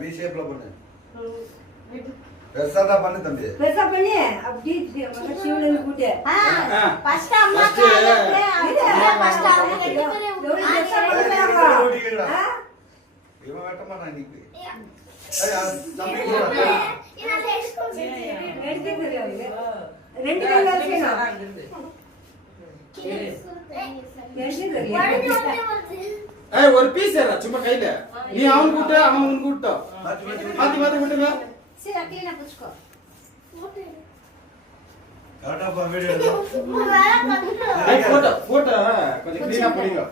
We ஷேப்ல பண்ணு. பெருசா தான் பண்ணு தம்பி. பெருசா பண்ணி அப்படி சிவனு கூட்டு. ஃபர்ஸ்ட் அம்மா காலத்துல ஃபர்ஸ்ட் அவங்க இவன் வெட்ட மாட்டான் இன்னைக்கு. ரெண்டு கையில இருக்கணும். ஒரு பீஸ் ஏறா சும்மா கையில. நீ அவன் கூட்ட அவன் கூட்ட. மாத்தி மாத்தி விட்டுங்க. சரி அக்லீனா புடிச்சுக்கோ. காட்டாப்பா வீடியோ. போட்டோ கொஞ்சம் க்ளீனா போடுங்க.